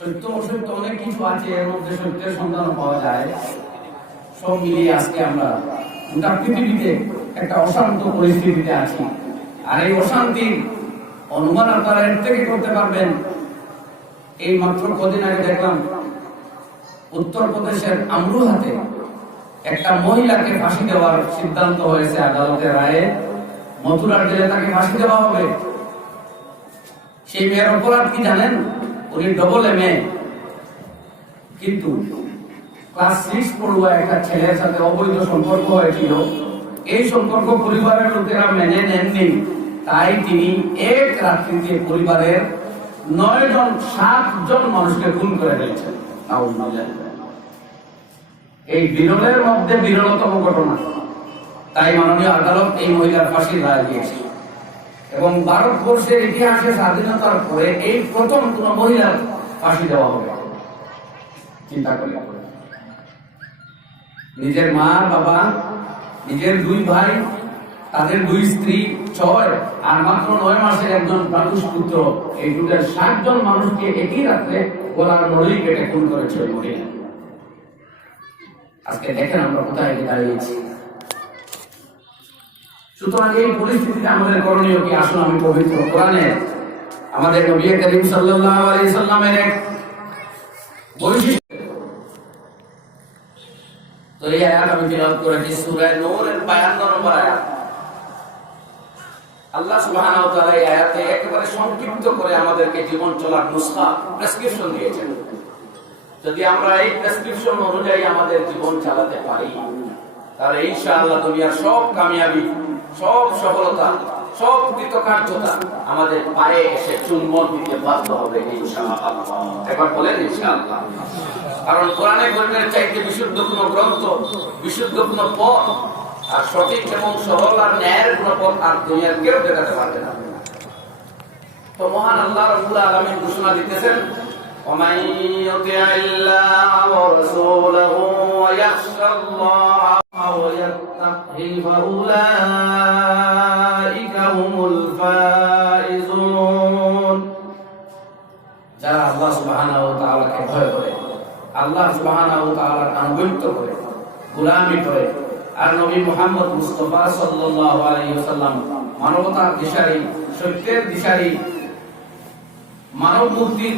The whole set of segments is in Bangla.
সত্য অসত্য অনেক কিছু আছে, এর মধ্যে সত্যের সন্ধান পাওয়া যায়। সব মিলিয়ে আজকে আমরা গোটা পৃথিবীতে একটা অশান্ত পরিস্থিতিতে আছি। আর এই অশান্তির অনুমান আপনারা এর থেকে করতে পারবেন। এই মাত্র কদিন আগে দেখলাম উত্তরপ্রদেশের আমরুহাতে একটা মহিলাকে ফাঁসি দেওয়ার সিদ্ধান্ত হয়েছে আদালতের রায়ে। মথুরার জেলে তাকে ফাঁসি দেওয়া হবে। সেই মেয়ের অপরাধ কি জানেন? উনি ডবল এমএ, কিন্তু ক্লাস 6 পড়ুয়া একটা ছেলের সাথে অবৈধ সম্পর্ক হয়েছিল। এই সম্পর্ক পরিবারের লোকেরা মেনে নেননি, তাই তিনি এক রাত্রিতে পরিবারের 7 জন মানুষকে খুন করে দিয়েছেন। এই বিরলের মধ্যে বিরলতম ঘটনা। তাই মাননীয় আদালত এই মহিলার ফাঁসির রায় দিয়েছে এবং ভারতবর্ষের ইতিহাসে স্বাধীনতার পরে এই প্রথম কোন মহিলার ফাঁসি দেওয়া হবে। চিন্তা করে, নিজের মা বাবা, নিজের 2 ভাই, তাদের 2 স্ত্রী, 6 আর মাত্র 9 মাসের একজন প্রাতুষ পুত্র, এই টোটাল 7 জন মানুষকে একই রাত্রে গলার নড়ি কেটে খুন করেছে ওই মহিলা। আজকে দেখেন আমরা কোথায় দাঁড়িয়েছি। সুতরাং এই পরিস্থিতিতে আমাদের করণীয় কি? আসুন আমি পবিত্র কোরআনে আমাদের নবী করিম সাল্লাল্লাহু আলাইহি সাল্লামের এক বৈশিষ্ট্য, তো এই আয়াত আমি তিলাওয়াত করেছি সূরা নূরের 52 নম্বর আয়াত। আল্লাহ সুবহানাহু ওয়া তাআলা এই আয়াতে একেবারে সংক্ষিপ্ত করে আমাদেরকে জীবন চলার নুসখা, প্রেসক্রিপশন দিয়েছেন। যদি আমরা এই প্রেসক্রিপশন অনুযায়ী আমাদের জীবন চালাতে পারি, তাহলে ইনশাআল্লাহ দুনিয়ার সব কামিয়াবি, সব সফলতা, সব কৃতকার্যতা আমাদের পায়ে এসে চুম্বন দিতে বাধ্য হবে ইনশাআল্লাহ। একবার বলেন ইনশাআল্লাহ। কারণ কোরআনে কারীমের চাইতে বিশুদ্ধ কোনো গ্রন্থ, বিশুদ্ধ কোনো পথ আর সঠিক এবং সরল আর ন্যায়ের কোনো পথ আর দুনিয়ার কেউ দেখাতে পারবে না। তো মহান আল্লাহ রাব্বুল আলামিন ঘোষণা দিতেছেন, ومن يطع الله ورسوله ويخشى الله ويتقه فأولئك هم الفائزون। যারা আল্লাহ সুবহানাহু ওয়া তাআলাকে ভয় করে, আল্লাহ সুবহানাহু ওয়া তাআলার আনুগত্য করে, গোলামি করে, আর নবী মুহাম্মদ মুস্তাফা সাল্লাল্লাহু আলাইহি ওয়াসাল্লাম মানবতার দিশারি, সত্যের দিশারি, মানব মুক্তির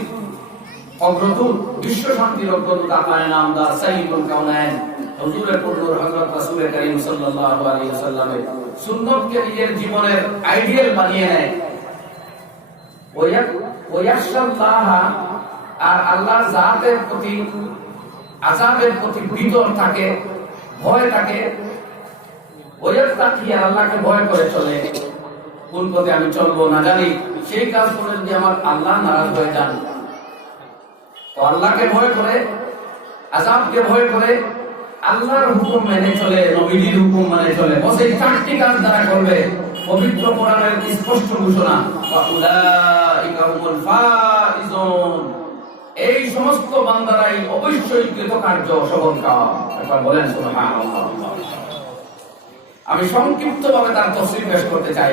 অগ্রদূত, বিশ্ব শান্তির অগ্রদূত, আপনার নামদার সাইয়্যিদুল কাউনাইন হুজুরে পুরুর হযরত রাসূল করিম সাল্লাল্লাহু আলাইহি ওয়াসাল্লামের সুন্নতকে নিজের জীবনের আইডিয়াল বানিয়ে নেয়। ওয়ায়াশাল্লাহ, আর আল্লাহর জাতের প্রতি, আযাবের প্রতি বিদর থাকে, ভয় থাকে। ওয়ায়াত্তাকি, আল্লাহকে ভয় করে চলে। কোন পথে আমি চলবো না জানি, সেই কাজ করে যদি আমার আল্লাহ নারাজ হয়ে যান, তো আল্লাহকে ভয় করে, আযাবকে ভয় করে, আল্লাহর হুকুম মেনে চলে, নবীর হুকুম মেনে চলে, বস এই 4টি কাজ দ্বারা করবে। পবিত্র কোরআনের স্পষ্ট ঘোষণা, ফাউলাইকা হুমুল ফাইজুন, এই সমস্ত বান্দারাই অবশ্যই কৃতকার্য, সফলকাম। একবার বলেন সুবহানাল্লাহ। আমি সংক্ষিপ্তভাবে তার তাফসীর পেশ করতে চাই।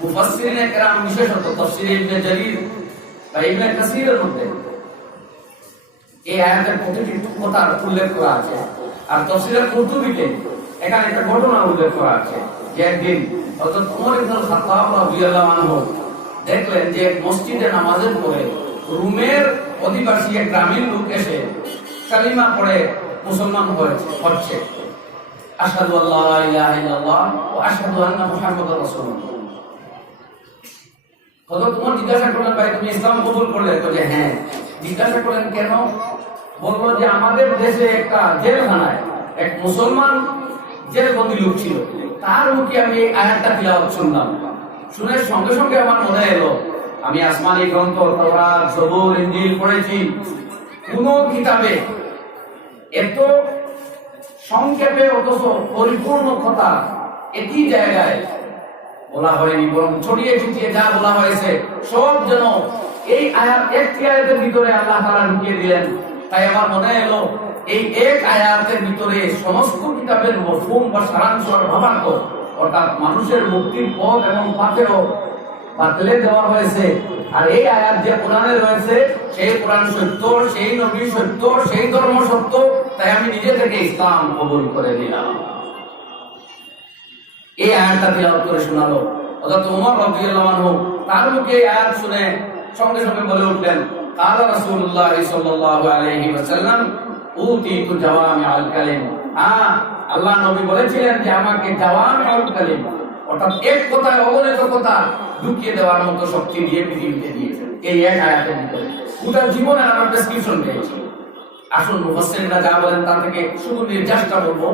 মুফাসসিরিনে কেরাম, বিশেষত তাফসীর ইবনে জারীর বা ইবনে কাসীরের মধ্যে এই আয়াতের প্রতিটি কথার উল্লেখ করা আছে। আর তাফসীরের কুতুবিতে এখানে একটা ঘটনা উল্লেখ করা আছে যে একদিন হযরত ওমর ইবনে খাত্তাব রাদিয়াল্লাহু আনহু দেখলেন যে মসজিদে নামাজের পরে রোমের অধিবাসী এক গ্রামীণ লোক এসে কালিমা পড়ে মুসলমান হচ্ছে, আশহাদু আল্লা ইলাহা ইল্লাল্লাহ ওয়া আশহাদু আন্না মুহাম্মাদুর রাসূলুল্লাহ। হযরত ওমর জিজ্ঞাসা করলেন, ভাই তুমি ইসলাম কবুল করলে? তো যে হ্যাঁ। জিজ্ঞাসা করলেন কেন? বললো যে আমাদের দেশে একটা জেলখানায় এক মুসলমান জেলবন্দী লোক ছিল, তার মুখে আমি এই আয়াতটা তিলাওয়াত শুনলাম। শুনে সঙ্গে সঙ্গে আমার মনে এলো, আমি আসমানি গ্রন্থ তাওরাত, জবুর, ইনজিল পড়েছি, কোন কিতাবে এত সংক্ষেপে অথচ পরিপূর্ণ কথা একই জায়গায় বলা হয়নি, বরং ছড়িয়ে ছিটিয়ে যা বলা হয়েছে সব যেন এই আয়াত, একটি আয়াতের ভিতরে আল্লাহ তাআলা ঢুকিয়ে দিলেন। তাই আমার মনে এলো, এই এক আয়াতের ভিতরে সমস্ত কিতাবের মফহুম বা সারাংশ ভাবার্থ, অর্থাৎ মানুষের মুক্তির পথ এবং পাথেও বাতলে দেওয়া হয়েছে। আর এই আয়াত যে কোরআনে রয়েছে সেই কোরআন সত্য, সেই নবী সত্য, সেই ধর্ম সত্য, তাই আমি নিজে থেকে ইসলাম কবুল করে নিলাম। এই আয়াতটা তিলাওয়াত করে শোনালো হযরত ওমর রাদিয়াল্লাহু আনহু। তার মুখে এই আয়াত শুনে সঙ্গে সঙ্গে বলে উঠলেন, কালা রাসূলুল্লাহ সাল্লাল্লাহু আলাইহি ওয়াসাল্লাম উতিতু জাওয়ামিউল কালিম। আল্লাহ নবী বলেছিলেন যে আমাকে জাওয়ামিউল কালিম, অর্থাৎ এক কথায় অগণিত কথা ঢুকিয়ে দেওয়ার মতো শক্তি দিয়ে পৃথিবীতে দিয়েছেন। এই এক আয়াতের ভিতরে পুরো জীবনের আমরা ডেসক্রিপশন পেয়েছি। আসুন মুফাসসিররা যা বলেন তা থেকে শুধু নির্যাসটা বলবো।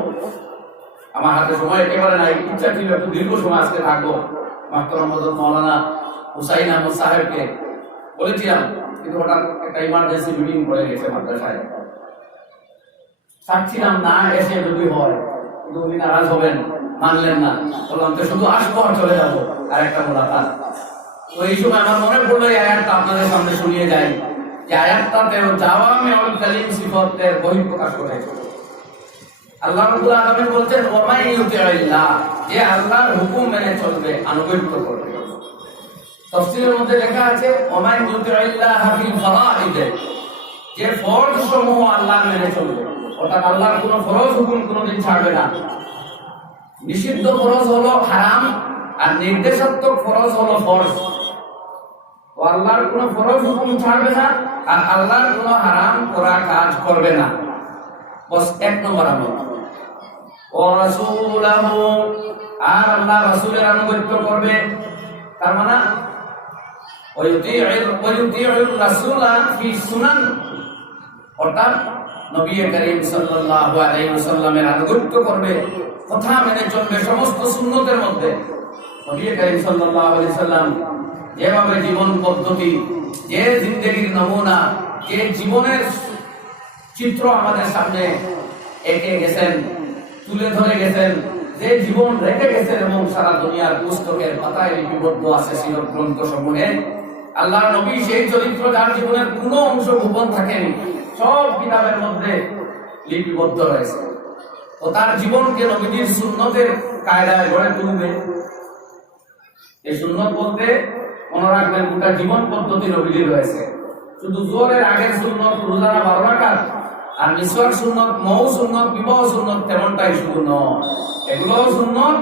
আমার হাতে সময় একেবারে নাই, ইচ্ছা ছিল একটু দীর্ঘ সময় আজকে থাকবো। মাহতারাম হযরত মাওলানা হুসাইন আহমদ সাহেবকে বলেছিলাম, কিন্তু হঠাৎ একটা ইমার্জেন্সি মিটিং পড়ে গেছে মাদ্রাসায়। চাচ্ছিলাম না এসে যদি হয়, কিন্তু উনি নারাজ হবেন, মানলেন না। বললাম তো শুধু আসবো আর চলে যাবো, আর একটা মোলাকাত। তো এই সময় আমার মনে পড়লো এই আয়াতটা আপনাদের সামনে শুনিয়ে যায়, যে আয়াতটাতেও জাওয়ামিউল কালিম সিফাতের বহিঃপ্রকাশ করেছে। আল্লাহ রাব্বুল আলামিন বলছেন ওয়ামাই ইউতিইল্লাহ, যে আল্লাহর হুকুম মেনে চলবে, আনুগত্য করবে। তাফসীরের মধ্যে লেখা আছে ওয়ামাই ইউতিইল্লাহ ফিল ফারাইদ, যে ফরজ সমূহ আল্লাহ মেনে চলবে, অর্থাৎ আল্লাহর কোনো ফরজ হুকুম কোনোদিন ছাড়বে না। নিষিদ্ধ ফরজ হলো হারাম, আর নির্দেশাত্মক ফরজ হলো ফরজ। ও আল্লাহর কোনো ফরজ হুকুম ছাড়বে না, আর আল্লাহর কোনো হারাম করা কাজ করবে না। বস এক নম্বর আমল। ও রাসূলুহু, আর আল্লাহ রাসূলের আনুগত্য করবে। তার মানে ওয়ায়ুতিউর রাসূলা ফি সুনান, অর্থাৎ নবী করিম সাল্লাল্লাহু আলাইহি ওয়াসাল্লামের আনুগত্য করবে, কথা মেনে চলবে সমস্ত সুন্নতের মধ্যে। নবী করিম সাল্লাল্লাহু আলাইহি ওয়াসাল্লাম যেভাবে জীবন পদ্ধতি, যে জিন্দেগির নমুনা, যে জীবনের চিত্র আমাদের সামনে এঁকে গেছেন, তুলে ধরে গেছেন, যে জীবন রেখে গেছেন এবং সারা দুনিয়ার পুস্তকের পাতায় লিপিবদ্ধ আছে সিরত গ্রন্থ সমূহে, আল্লাহ নবী সেই চরিত্র যার জীবনের কোনো অংশ গোপন থাকেনি, সব কিতাবের মধ্যে লিপিবদ্ধ রয়েছে। তো তার জীবনকে নবীজির সুন্নতের কায়দায় গড়ে তুলবে। এই সুন্নত বলতে মনে রাখবেন গোটা জীবন পদ্ধতি নবীজির রয়েছে। শুধু জোহরের আগের সুন্নত রোজা 12 রাকাত, আর মিসওয়াক সুন্নত, মৌ সুন্নত, বিবাহ সুন্নত তেমনটাই শুধু নয়, এগুলোও সুন্নত।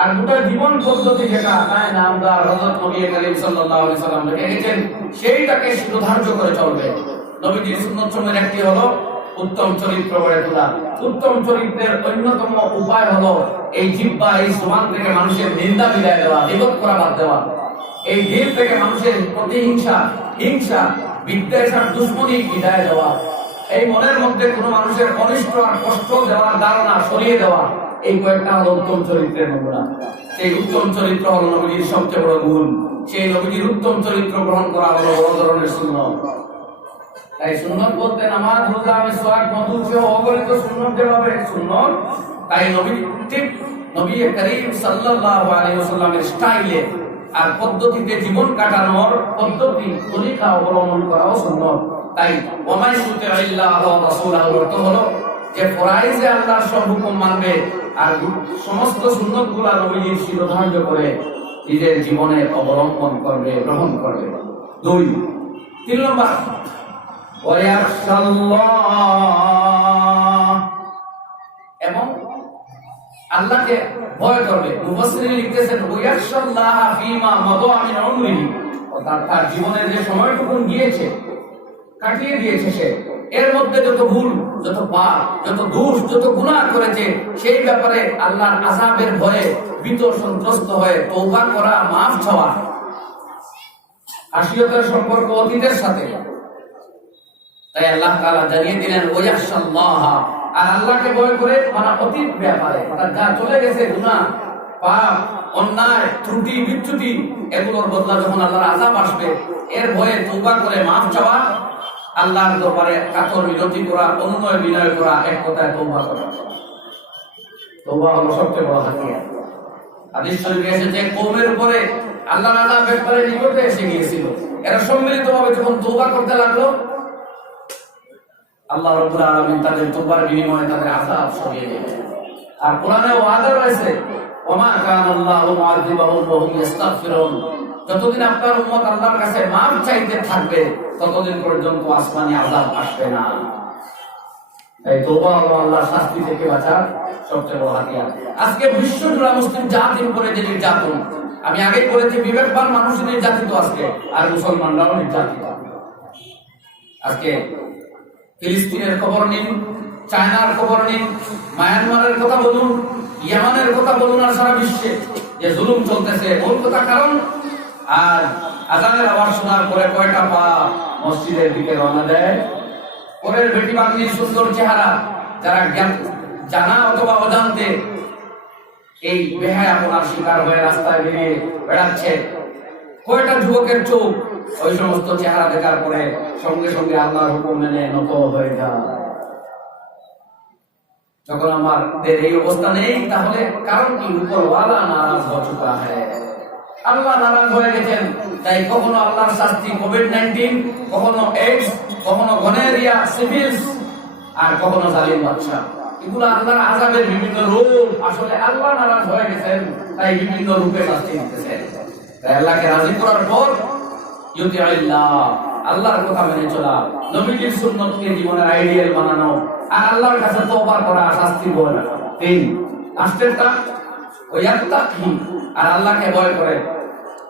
আর গোটা জীবন পদ্ধতি যেটা নামদার হযরত নবী করিম সাল্লাল্লাহু আলাইহি ওয়াসাল্লাম লিখেছেন, সেইটাকে সুধার্য করে চলবে। নবীজির সুন্নত সমূহের একটি হলো উত্তম চরিত্র গড়ে তোলা। উত্তম চরিত্রের অন্যতম উপায় হলো এই জিহ্বা, এই জবান থেকে মানুষের নিন্দা বিদায় দেওয়া, বিগত করা বাদ দেওয়া। এই দিল থেকে মানুষের প্রতিহিংসা, হিংসা, বিদ্বেষ আর দুশ্মনী বিদায় দেওয়া। এই মনের মধ্যে কোনো মানুষের অনিষ্ট আর কষ্ট দেওয়ার ধারণা সরিয়ে দেওয়া। এই কয়েকটা হলো উত্তম চরিত্রের নমুনা। সেই উত্তম চরিত্র হলো নবীজির সবচেয়ে বড় গুণ। সেই নবীজির উত্তম চরিত্র গ্রহণ করা হলো বড় ধরনের সুন্নত। তাই সুন্নত বলতে নামাজ, রোজা, মিসওয়াক, মধু সহ অগণিত সুন্নত যেভাবে সুন্নত, তাই নবী করিম সাল্লাল্লাহু আলাইহি ওয়াসাল্লামের স্টাইলে আর পদ্ধতিতে জীবন কাটানোর পদ্ধতি তরিকা অবলম্বন করাও সুন্নত। তাই ওয়ামাই ইউতিইল্লাহ ওয়া রাসূলাহু অর্থ হলো যে ফরাইজে আল্লাহর সব হুকুম মানবে, আর সমস্ত সুন্নতগুলো নবীজির শিরোধার্য করে নিজের জীবনে অবলম্বন করবে, গ্রহণ করবে। 2 3 নম্বর এবং আল্লাহকে ভয় করবে। মুফাসসিরিন লিখতেছেন ওয়ায়াখশাল্লাহ ফীমা মাদা মিন উমরিহি, অর্থাৎ তার জীবনের যে সময়টুকু গিয়েছে, কাটিয়ে দিয়েছে, সে এর মধ্যে যত ভুল, যত পাপ, যত দোষ, যত গুনাহ করেছে, সেই ব্যাপারে আল্লাহর আযাবের ভয়ে ভীত সন্ত্রস্ত হয়ে তওবা করা, মাফ চাওয়া। আশিয়তের সম্পর্ক অতীতের সাথে, তাই আল্লাহ তাআলা জানিয়ে দিলেন ওয়ায়াখশাল্লাহ, আর আল্লাহকে ভয় করে মানে অতীত ব্যাপারে, অর্থাৎ যা চলে গেছে গুনাহ, পাপ, অন্যায়, ত্রুটি, বিচ্যুতি, এগুলোর বদলা যখন আল্লাহর আযাব আসবে, এর ভয়ে তওবা করে মাফ চাওয়া, আল্লাহর দরবারে কাতর মিনতি করা, অনুনয় বিনয় করা, এক কথায় তওবা করা। তওবা হলো সবচেয়ে বড় হাতিয়ার। হাদিস শরীফে এসেছে কওমের উপরে আল্লাহর আযাব একবারে নিকটে এসে গিয়েছিল, এরা সম্মিলিতভাবে যখন তওবা করতে লাগলো, আল্লাহ রাব্বুল আলামিন তাদের তওবার বিনিময়ে তাদের আযাব সরিয়ে দিলেন। আর কোরআনে ওয়াদা রয়েছে ওমা কানাল্লাহু মুআযিবাহুম ওয়া হুম ইস্তাগফিরুন, যতদিন আপনার উম্মত আল্লাহর কাছে মাফ চাইতে থাকবে ততদিন পর্যন্ত আসমানি আযাব আসবে না। তাই তওবা হলো আল্লাহর শাস্তি থেকে বাঁচার সবচেয়ে বড় হাতিয়ার। আজকে বিশ্বজুড়ে মুসলিম জাতির উপরে যে নির্যাতন, আমি আগে বলেছি বিবেকবান মানুষ নির্যাতিত আজকে, আর মুসলমানরাও নির্যাতিত। আজকে ফিলিস্তিনের খবর নিন, চায়নার খবর নিন, মায়ানমারের কথা বলুন, ইয়ামানের কথা বলুন, আর সারা বিশ্বে যে জুলুম চলতেছে মূল কথা কারণ। আর আজানের আওয়াজ শোনার পরে কয়টা পা মসজিদের দিকে রওনা দেয়। পরের বেটি বাগনির সুন্দর চেহারা যারা জানা অথবা অজান্তে এই বেহায়াপনার শিকার হয়ে রাস্তায় বেরিয়ে বেড়াচ্ছে, কয়টা যুবকের চোখ ওই সমস্ত চেহারা দেখার পরে সঙ্গে সঙ্গে আল্লাহর হুকুম মেনে নত হয়ে যায়। যখন আমাদের এই অবস্থা নেই তাহলে কারণ কি? উপরওয়ালা নারাজ হয়ে চুকা হ্যায়, আল্লাহ নারাজ হয়ে গেছেন। তাই কখনো আল্লাহর শাস্তি কোভিড-19, কখনো এইডস, কখনো গনোরিয়া, সিফিলিস, আর কখনো জালিম বাদশা। এগুলো আল্লাহর আযাবের বিভিন্ন রূপ। আসলে আল্লাহ নারাজ হয়ে গেছেন, তাই বিভিন্ন রূপে শাস্তি দিতেছেন। তাই আল্লাহকে রাজি করার পর ইউতিআল্লাহ, আল্লাহর কথা মেনে চলা, নবীজির সুন্নতকে জীবনের আইডিয়াল বানানো, আর আল্লাহর কাছে তওবা করা, শাস্তি ভয় রাখা। তিন লাস্টেরটা ওয়ায়াত্তাকি, আর আল্লাহকে ভয় করে।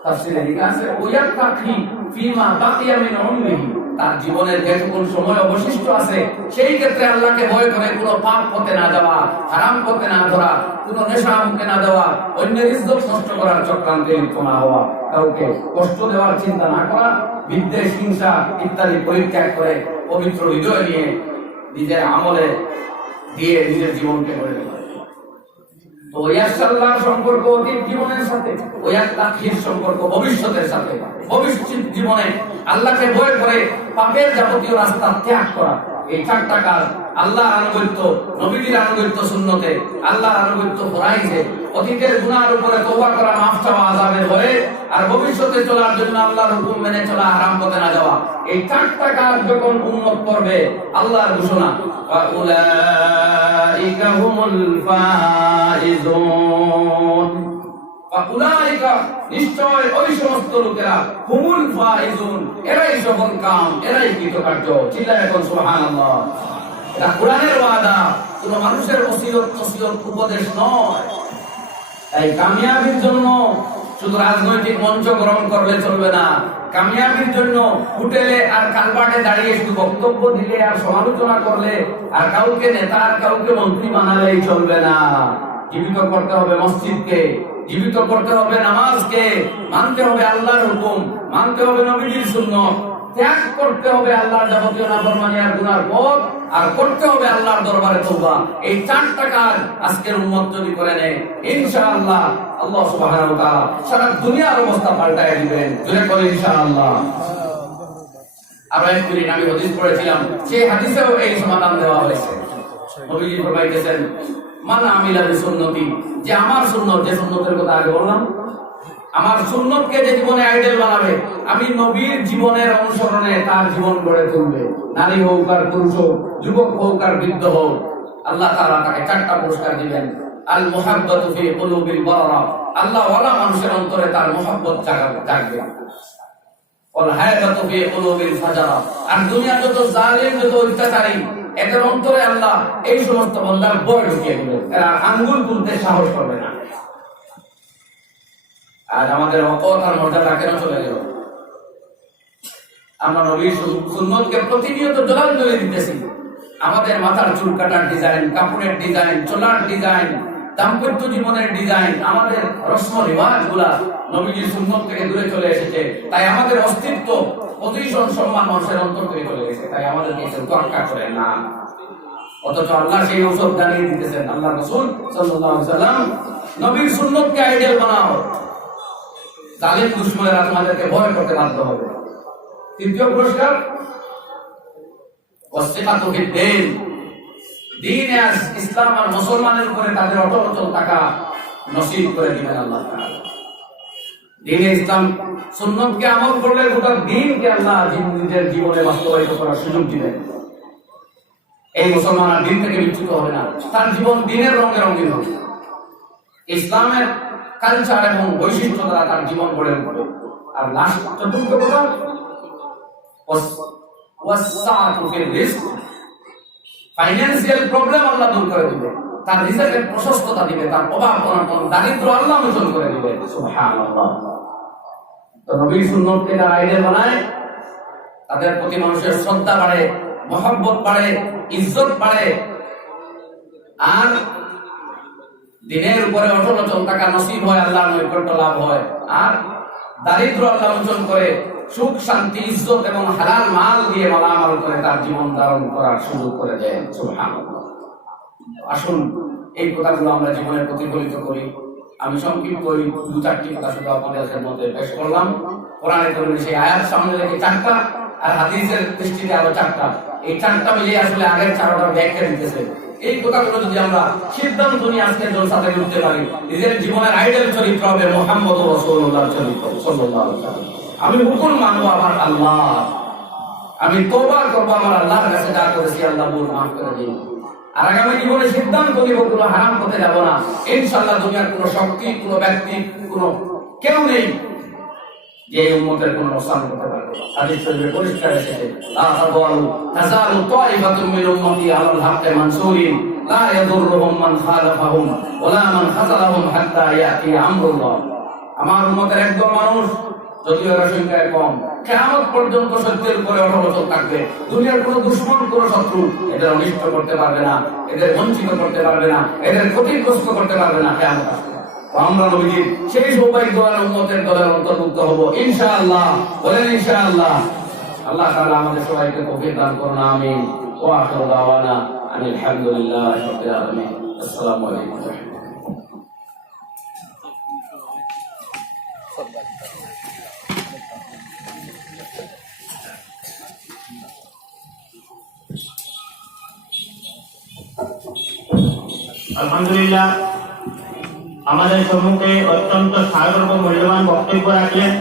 তাফসীরে লেখা আছে ওয়ায়াত্তাকি ফিমা বাকিয়া মিন উমরিহি, তার জীবনের যেটুকু সময় অবশিষ্ট আছে সেই ক্ষেত্রে আল্লাহকে ভয় করে কোনো পাপ করতে না যাওয়া, হারাম করতে না ধরা, কোনো নেশা মুখে না দেওয়া, অন্যের ইজ্জত নষ্ট করার চক্রান্তে লিপ্ত না হওয়া, কাউকে কষ্ট দেওয়ার চিন্তা না করা, বিদ্বেষ, হিংসা ইত্যাদি পরিত্যাগ করে পবিত্র হৃদয় নিয়ে নিজের আমলে দিয়ে নিজের জীবনকে গড়ে তোলা। তো ইয়াসাল্লাহর সম্পর্ক অতীত জীবনের সাথে, ওয়ায়াত্তাকির সম্পর্ক ভবিষ্যতের সাথে। ভবিষ্যৎ জীবনে আল্লাহকে ভয় করে পাপের যাবতীয় রাস্তা ত্যাগ করা, এই চারটা কাজ আল্লাহর আনুগত্য, নবীজির আনুগত্য সুন্নতে, আল্লাহর আনুগত্য ফরাইজে, অতীতের গুনাহের উপরে তওবা করা, মাফ চাওয়া আযাবের ভয়ে, আর ভবিষ্যতে চলার জন্য আল্লাহর হুকুম মেনে চলা, হারাম পথে না যাওয়া। এই চারটা কাজ যখন উম্মত করবে, আল্লাহর ঘোষণা ওয়া উলাইকা হুমুল ফাইজুন, ওয়া উলাইকা নিশ্চয় ওই সমস্ত লোকেরা হুমুল ফাইজুন, এরাই সফল কাম, এরাই কৃতকার্য। চিল্লায় এখন সুবহানাল্লাহ। এটা কোরআনের ওয়াদা, কোন মানুষের ওসিয়ত উপদেশ নয়। তাই কামিয়াবির জন্য শুধু রাজনৈতিক মঞ্চ গ্রহণ করলে চলবে না। কামিয়াবির জন্য হোটেলে আর কালবাটে দাঁড়িয়ে শুধু বক্তব্য দিলে আর সমালোচনা করলে আর কাউকে নেতা আর কাউকে মন্ত্রী বানালেই চলবে না। জীবিত করতে হবে মসজিদকে, জীবিত করতে হবে নামাজকে, মানতে হবে আল্লাহর হুকুম, মানতে হবে নবীজির সুন্নাত, ত্যাগ করতে হবে আল্লাহর যাবতীয় নাফরমানি আর গুনার পথ, আর করতে হবে আল্লাহর দরবারে তওবা। এই চারটা কাজ আজকের উম্মত যদি করে নেয়, ইনশাআল্লাহ আল্লাহ সুবহানাহু ওয়া তাআলা সারা দুনিয়ার অবস্থা পাল্টায় দিবেন। জোরে বলে ইনশাআল্লাহ। আর এক মিনিট, আমি হাদিস পড়েছিলাম, সেই হাদিসেও এই সমাধান দেওয়া হয়েছে। নবীজি ফরমাইতেছেন মান আমিলা বিসুন্নতি, যে আমার সুন্নত, যে সুন্নতের কথা আগে বললাম, আমার সুন্নতকে যে জীবনে আইডল বানাবে, আমি নবীর জীবনের অনুসরণে তার জীবন গড়ে তুলবে, নারী হোক আর পুরুষ হোক, যুবক হোক আর বৃদ্ধ হোক, আল্লাহ তাআলা তাকে চারটা পুরস্কার দিবেন। আল মুহাব্বাতু ফি কুলুবিল বারারা, আল্লাহ ওয়ালা মানুষের অন্তরে তার মুহাব্বত জাগবে। ওয়াল হায়াদাতু ফি কুলুবিল ফাজারা, আর দুনিয়া যত জালিম, যত অত্যাচারী, এদের অন্তরে আল্লাহ এই সমস্ত বান্দার ভয় ঢুকিয়ে দিবেন, এরা আঙ্গুল তুলতে সাহস করবে না। আর আমাদের অকথ আর মর্যাদা কেন চলে গেল? আমরা নবীর সুন্নতকে প্রতিনিয়ত জলাঞ্জলি দিতেছি। আমাদের মাথার চুল কাটার ডিজাইন, কাপড়ের ডিজাইন, চলার ডিজাইন, দাম্পত্য জীবনের ডিজাইন, আমাদের রসম রিওয়াজ গুলা নবীজির সুন্নত থেকে দূরে চলে এসেছে। তাই আমাদের অস্তিত্ব, পজিশন, সম্মান মানুষের অন্তর থেকে চলে গেছে। তাই আমাদেরকে কেউ তোয়াক্কা করে না। অথচ আল্লাহ সেই ঔষধ জানিয়ে দিতেছেন। আল্লাহ রাসূল সাল্লাল্লাহু আলাইহি ওয়াসাল্লাম নবীর সুন্নতকে আইডিয়াল বানাও, জালিম দুশমনেরা তোমাদেরকে ভয় করতে বাধ্য হবে। তৃতীয় পুরস্কার ওয়াসিকাতু ফিদ-দীন, দ্বীন আর ইসলাম আর মুসলমানের উপরে তাদের অটল অচল থাকা নসিব করে দিবেন আল্লাহ তাআলা। দ্বীন ইসলাম সুন্নতকে আমল করলে গোটা দ্বীনকে আল্লাহ নিজের জীবনে বাস্তবায়িত করার সুযোগ দিবেন। এই মুসলমান আর দ্বীন থেকে বিচ্যুত হবে না, তার জীবন দ্বীনের রঙে রঙিন হবে। ইসলামের কালচার এবং বৈশিষ্ট্য দ্বারা তার জীবন গড়ে উঠবে। আর লাস্ট চতুর্থ কথা ওয়াসসাআতু ফির রিজক, ফাইন্যান্সিয়াল প্রবলেম আল্লাহ দূর করে দিবে, তার রিজকের প্রশস্ততা দিবে, তার অভাব অনটন দারিদ্র আল্লাহ মোচন করে দিবে। সুবহানাল্লাহ। তো নবীর সুন্নতকে যারা আইডিয়াল বানায় তাদের প্রতি মানুষের শ্রদ্ধা বাড়ে, মহব্বত বাড়ে, ইজ্জত বাড়ে, আর দিনের উপরে অটল থাকা নসিব হয়, আল্লাহর নৈকট্য লাভ হয়, আর দারিদ্র আল্লাহ মোচন করে সুখ শান্তি ইজ্জত এবং হালাল মাল দিয়ে মালামাল করে তার জীবন ধারণ করার সুযোগ করে দেয়। সুবহানাল্লাহ। আসুন এই কথাগুলো আমরা জীবনে প্রতিফলিত করি। আমি সংক্ষিপ্ত ওই 2-4টি কথা শুধু আপনাদের মধ্যে পেশ করলাম। কোরআনে কারিমে সেই আয়াত সামনে রেখে 4টা, আর হাদিসের দৃষ্টিতে আরো 4টা, এই 4টা মিলিয়ে আসলে আগের 4টার ব্যাখ্যা দিতেছে। এই কথাগুলো যদি আমরা সিদ্ধান্ত নিয়ে আজকের জলসা থেকে উঠতে পারি, নিজের জীবনের আইডল চরিত্র হবে মুহাম্মদ রাসূলুল্লাহর চরিত্র সাল্লাল্লাহু আলাইহি ওয়াসাল্লাম। আমি হুকুম মানবো আমার আল্লাহ, আমি তওবা করবো আমার আল্লাহর কাছে, যা করেছি আল্লাহ ভুল মাফ করে দিন। আর আগামী জীবনে সিদ্ধান্ত নিব কোনো হারাম পথে যাব না। ইনশাআল্লাহ দুনিয়ার কোনো শক্তি, কোনো ব্যক্তি, কোনো কেউ নেই যে এই উম্মতের কোনো নোকসান করতে পারবে। হাদিস শরীফে পরিষ্কার এসেছে, লা তাযালু তাইফাতুম মিন উম্মতি আলাল হাক্কি মানসুরিন লা ইয়াদুররুহুম মান খালাফাহুম ওয়ালা মান খাযালাহুম হাত্তা ইয়াতি আমরুল্লাহ। আমার উম্মতের একদল মানুষ, যদিও এর সংখ্যায় কম, কিয়ামত পর্যন্ত সত্যের উপরে অটল থাকবে। দুনিয়ার কোনো দুশমন, কোনো শত্রু এদের অনিষ্ট করতে পারবে না, এদের বঞ্চিত করতে পারবে না, এদের ক্ষতিগ্রস্ত করতে পারবে না। কিয়ামত আসবে, আমরা নবীর সেই সৌভাগ্যবান উম্মতের দলের অন্তর্ভুক্ত হব ইনশাআল্লাহ। বলেন ইনশাআল্লাহ। আল্লাহ তাআলা আমাদের সবাইকে তৌফিক দান করুন। আমিন। ওয়া আখিরু দাওয়ানা আনিল হামদুলিল্লাহি রাব্বিল আলামিন। আসসালামু আলাইকুম। আলহামদুলিল্লাহ, আমাদের সম্মুখে অত্যন্ত সারগর্ভ মূল্যবান বক্তব্য রাখলেন